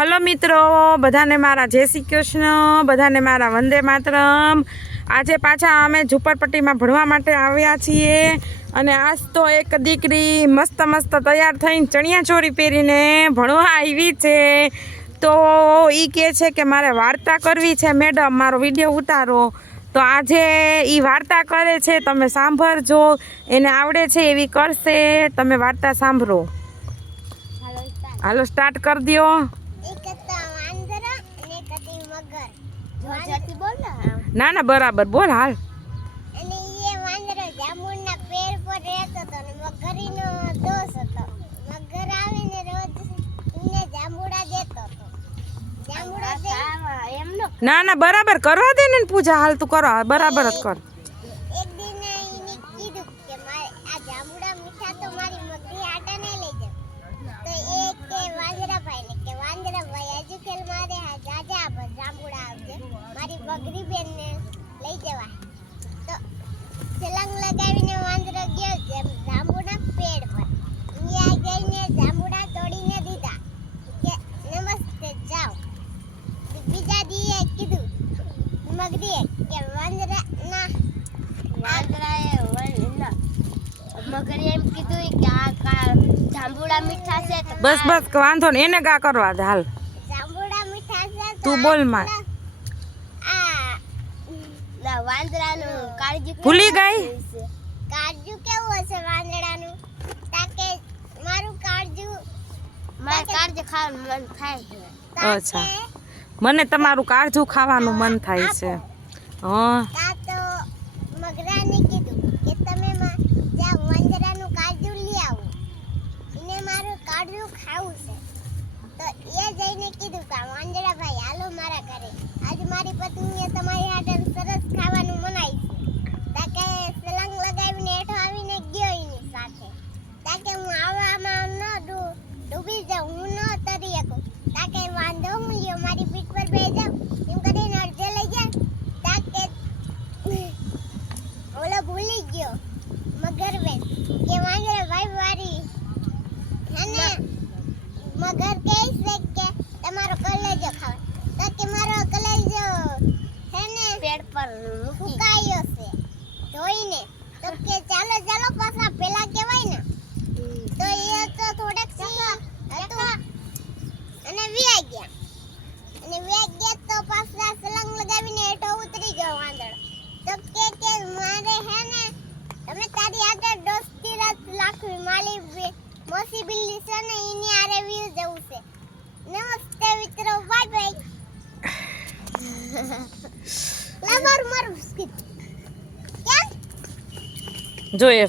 Hello મિત્રો બધાને મારા જય શ્રી કૃષ્ણ બધાને મારા વંદે માતરમ. આજે પાછા અમે ઝુંપડપટ્ટીમાં ભણવા માટે આવ્યા છીએ અને આજ તો એક દીકરી મસ્ત મસ્ત તૈયાર થઈને ચણિયા ચોરી પહેરીને ભણવા આવી છે. તો એ કહે છે કે મારે વાર્તા કરવી છે. મેડમ મારો વીડિયો ઉતારો. તો આજે એ વાર્તા કરે છે. તમે સાંભળજો. એને આવડે છે એવી કરશે. તમે વાર્તા સાંભળો. હાલો સ્ટાર્ટ કરી દો એક હતા વાંદરા અને એક હતી મગર જોરથી બોલ ને ના ના બરાબર બોલ હાલ અને એ વાંદરો જાંબુના પેડ પર રહેતો હતો અને મગરીનો દોસ્ત હતો મગર આવીને રોજ એને જાંબુડા દેતો હતો જાંબુડા બોલ હાલ. ના ના બરાબર કરવા દે ને પૂજા હાલ તું કરો બરાબર જ કર. એક બગરી બેન મારે મીઠા તો મારી મગરી આટા નહીં લઈ જાય તો એ કે વાંદરાભાઈ ને કે વાંદરાભાઈ હજુ ખેલ મારે આ જાજા પર જાંબુડા આવજે મારી બગરી બેનને લઈ જવા તો છલંગ લગાવીને વાંદરો ગયો જેમ જાંબુના પેડ પર ત્યાં જઈને જાંબુડા તોડીને દીધા કે નમસ્તે જાઓ બીજા દીએ કીધું મગરીએ કે વાંદરા વાંદરાએ મગરે એમ કીધું કે આ કા જાંબુડા મીઠા છે બસ બસ વાંધો ને એને ગા કરવા દે હાલ. જાંબુડા મીઠા છે તું બોલમાં. આ વાંદરાનું કાળજી ભૂલી ગઈ? કાળજુ કેવું હશે વાંદરાનું તાકે મારું કાળજુ મારું કાળજુ ખાવાનું મન થાય. છે અચ્છા. મને તમારું કાળજું ખાવાનું મન થાય છે. હા. તો મગરાને કીધું કે તમે માં જ્યાં વાંદરાનું લઈ આવો. એને મારું કાળજુ ખાવું છે. તો એ જઈને કીધું કે વાંદરા ભાઈ હાલો મારા ઘરે. આજ મારી પત્નીએ તમારી હાટે સરસ ખાવાનું મનાવી છે તાકે સલંગ લગાવીને હેઠો આવીને ગયો એની સાથે તાકે હું આવામાં ન ડૂ- ડૂબી જાઉં હું ન તરી શકું તાકે વાંધો હું લ્યો મારી પીઠ પર બેસી જાઉં એમ કરીને અડધે લઈ જાય તાકે ઓલો ભૂલી ગયો. મગરબેન કે વાંદરા, ભાઈ વારી. અને મગર કહે છે કે તમારો કલેજો ખાવ તો કે મારો કલેજો હે ને? પેડ પર ફૂકાયો છે ધોઈને તો કે ચાલો ચાલો પાછા પેલા કહેવાય ને તો એ તો થોડેક સી હતો અને વ્યાઈ ગયા અને વ્યાઈ ગયા તો પાછા સલંગ લગાવીને હેઠો ઉતરી ગયો વાંદરો તો કે કે મારે હે ને તમે તારી આગળ દોસ્તી રાત લાખવી માલી બી- મોસી બિલ્લી છે ને એની આરે વ્યૂ જવું છે નમસ્તે મિત્રો બાય બાય જોઈએ